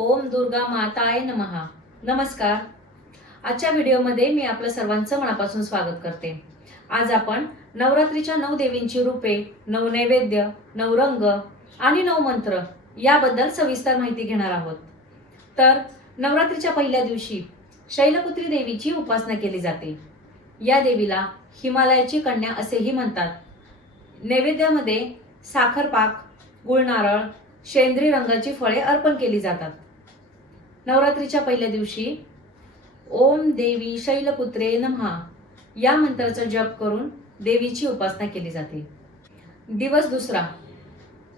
ओम दुर्गा माताय नमः. नमस्कार. आजच्या व्हिडिओमध्ये मी आपलं सर्वांचं मनापासून स्वागत करते. आज आपण नवरात्रीच्या 9 देवींची रूपे, 9 नैवेद्य, 9 रंग आणि 9 मंत्र याबद्दल सविस्तर माहिती घेणार आहोत. तर नवरात्रीच्या पहिल्या दिवशी शैलपुत्री देवीची उपासना केली जाते. या देवीला हिमालयाची कन्या असेही म्हणतात. नैवेद्यामध्ये साखर पाक, गुळ नारळ, शेंद्री रंगाची फळे अर्पण केली जातात. नवरात्रीच्या पहिल्या दिवशी ओम देवी शैलपुत्रे नमः या मंत्राचा जप करून देवीची उपासना केली जाते. दिवस दुसरा.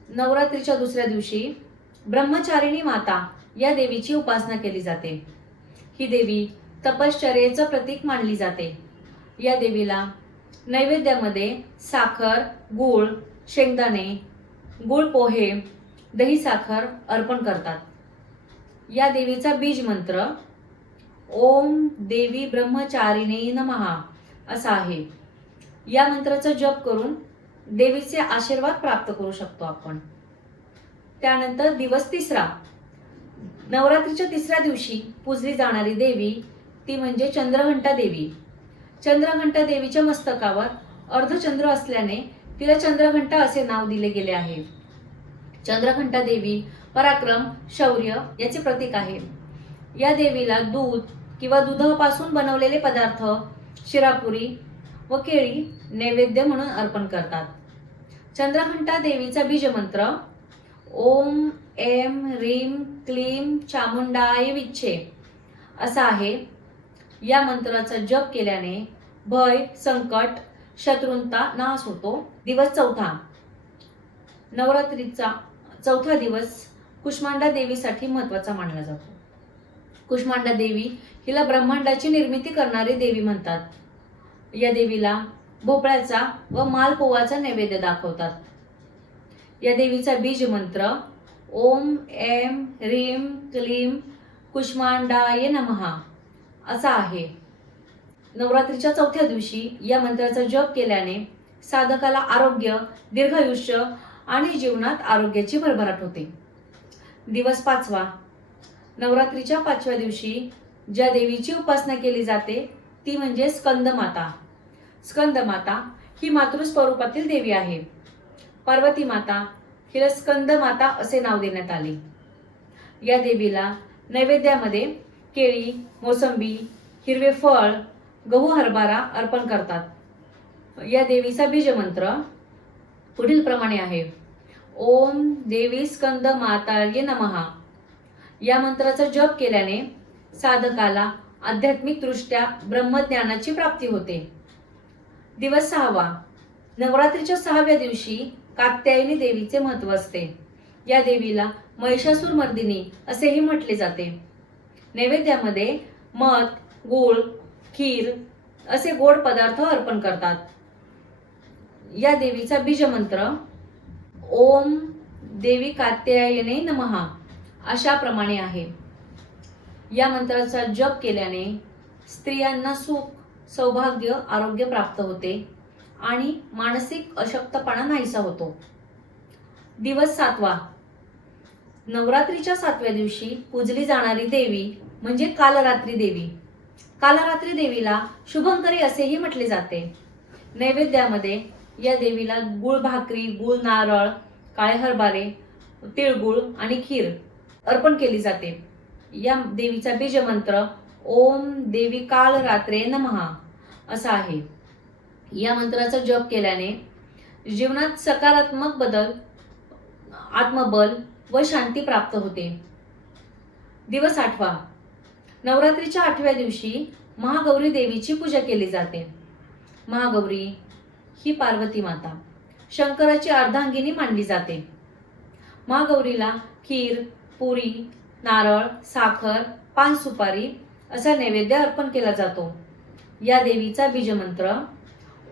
नवरात्रीच्या दुसऱ्या दिवशी ब्रह्मचारिणी माता या देवीची उपासना केली जाते. ही देवी तपश्चर्येचं प्रतीक मानली जाते. या देवीला नैवेद्यामध्ये साखर, गूळ, शेंगदाणे, गूळ पोहे, दही साखर अर्पण करतात. या देवीचा बीज मंत्र ओम देवी ब्रह्मचारिणे नमः असा आहे. या मंत्राचा जप करून देवीचे आशीर्वाद प्राप्त करू शकतो आपण. त्यानंतर दिवस तिसरा. नवरात्रीच्या तिसऱ्या दिवशी पूजली जाणारी देवी ती म्हणजे चंद्रघंटा देवी. चंद्रघंटा देवीच्या मस्तकावर अर्धचंद्र असल्याने तिला चंद्रघंटा असे नाव दिले गेले आहे. चंद्रघंटा देवी पराक्रम, शौर्य याचे प्रतीक आहे. या देवीला दूध किंवा दुधापासून बनवलेले पदार्थ, शिरापुरी व केळी नैवेद्य म्हणून अर्पण करतात. चंद्रघंटा देवीचा बीज मंत्र ओम ऐं ह्रीं क्लीं चामुंडाय विच्चे असा आहे. या मंत्राचा जप केल्याने भय, संकट, शत्रुंता नाश होतो. दिवस चौथा. नवरात्रीचा चौथा दिवस कुष्मांडा देवीसाठी महत्त्वाचा मानला जातो. कुष्मांडा देवी हिला ब्रह्मांडाची निर्मिती करणारी देवी म्हणतात. या देवीला भोपळ्याचा व मालपोवाचा नैवेद्य दाखवतात. या देवीचा बीज मंत्र ओम ऐं ह्रीं क्लीं कुष्मांडाय नमः असा आहे. नवरात्रीच्या चौथ्या दिवशी या मंत्राचा जप केल्याने साधकाला आरोग्य, दीर्घायुष्य आणि जीवनात आरोग्याची भरभराट होते. दिवस पाचवा. नवरात्रीच्या पाचव्या दिवशी ज्या देवीची उपासना केली जाते ती म्हणजे स्कंदमाता. स्कंदमाता ही मातृस्वरूपातील देवी आहे. पार्वती माता हिला स्कंदमाता असे नाव देण्यात आले. या देवीला नैवेद्यामध्ये केळी, मोसंबी, हिरवे फळ, गहू, हरभरा अर्पण करतात. या देवीचा बीज मंत्र पुढील प्रमाणे आहे ओम देवी स्कंद माताय नमः. या मंत्राचा जप केल्याने साधकाला आध्यात्मिक दृष्ट्या ब्रह्मज्ञानाची प्राप्ती होते. दिवस सहावा. नवरात्रीच्या 6व्या दिवशी कात्यायनी देवीचे महत्त्व असते. या देवीला महिषासुर मर्दिनी असेही म्हटले जाते. नैवेद्यामध्ये मध, गूळ, खीर असे गोड पदार्थ अर्पण करतात. या देवीचा बीज मंत्र ओम देवी कात्यायने नमः अशा प्रमाणे आहे. या मंत्राचा जप केल्याने स्त्रियांना सुख, सौभाग्य, आरोग्य प्राप्त होते आणि मानसिक अशक्तपणा नाहीसा होतो. दिवस सातवा. नवरात्रीच्या 7व्या दिवशी पूजली जाणारी देवी म्हणजे कालरात्री देवी. कालरात्री देवीला शुभंकरी असेही म्हटले जाते. नैवेद्यामध्ये या देवीला गुळ भाकरी, गुळ नारळ, काळे हरभरे, तिळगुळ आणि खीर अर्पण केली जाते. या देवीचा बीज मंत्र ओम देवी कालरात्रे नमः असा आहे. या मंत्राचा जप केल्याने जीवनात सकारात्मक बदल, आत्मबल व शांती प्राप्त होते. दिवस आठवा. नवरात्रीच्या 8व्या दिवशी महागौरी देवीची पूजा केली जाते. महागौरी ही पार्वती माता, शंकराची अर्धांगिनी मानली जाते. महागौरीला खीर, पुरी, नारळ, साखर, पान सुपारी असा नैवेद्य अर्पण केला जातो. या देवीचा बीज मंत्र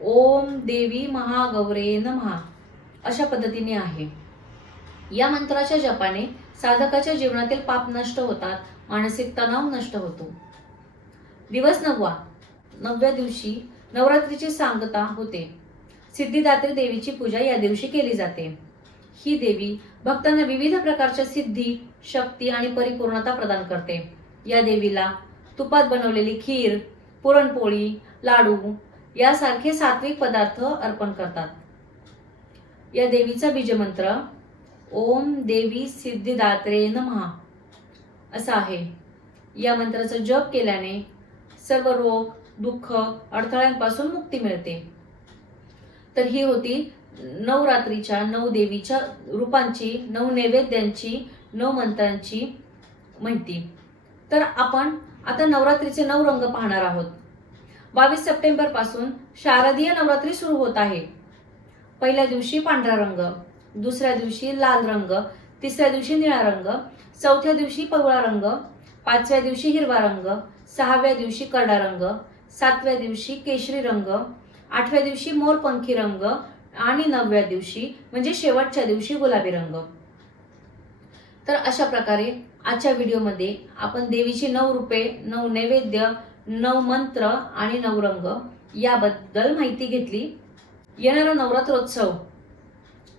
ओम देवी महागौरे नमः अशा पद्धतीने आहे. या मंत्राच्या जपाने साधकाच्या जीवनातील पाप नष्ट होतात, मानसिक तणाव नष्ट होतो. दिवस 9वा. 9व्या दिवशी नवरात्रीची सांगता होते. सिद्धिदात्री देवीची पूजा या दिवशी केली जाते. ही देवी भक्तांना विविध प्रकारच्या सिद्धी शक्ती आणि परिपूर्णता प्रदान करते. या देवीला तुपात बनवलेली खीर, पुरणपोळी, लाडू यासारखे सात्विक पदार्थ अर्पण करतात. या देवीचा बीजमंत्र ओम देवी सिद्धिदात्रे नमः असा आहे. या मंत्राचा जप केल्याने सर्व रोग, दुःख, अडथळ्यांपासून मुक्ती मिळते. तर ही होती नवरात्रीच्या 9 देवीच्या रूपांची, 9 नैवेद्यांची, 9 मंत्रांची माहिती. तर आपण आता नवरात्रीचे 9 रंग पाहणार आहोत. 22 सप्टेंबर पासून शारदीय नवरात्री सुरू होत आहे. पहिल्या दिवशी पांढरा रंग, दुसऱ्या दिवशी लाल रंग, तिसऱ्या दिवशी निळा रंग, चौथ्या दिवशी पिवळा रंग, पाचव्या दिवशी हिरवा रंग, सहाव्या दिवशी करडा रंग, सातव्या दिवशी केशरी रंग, आठव्या दिवशी मोरपंखी रंग आणि 9व्या दिवशी म्हणजे शेवटच्या दिवशी गुलाबी रंग. तर अशा प्रकारे आजच्या व्हिडिओमध्ये आपण देवीची 9 रूपे, 9 नैवेद्य, 9 मंत्र आणि 9 रंग याबद्दल माहिती घेतली. येणारा नवरात्रोत्सव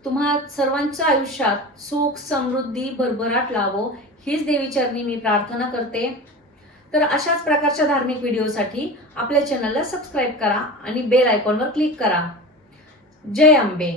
तुम्हा सर्वांच्या आयुष्यात सुख, समृद्धी, भरभराट लावो हीच देवीचरणी मी प्रार्थना करते. तर अशाच प्रकारच्या धार्मिक व्हिडिओसाठी आपल्या चॅनलला सबस्क्राईब करा आणि बेल आयकॉनवर क्लिक करा. जय अंबे.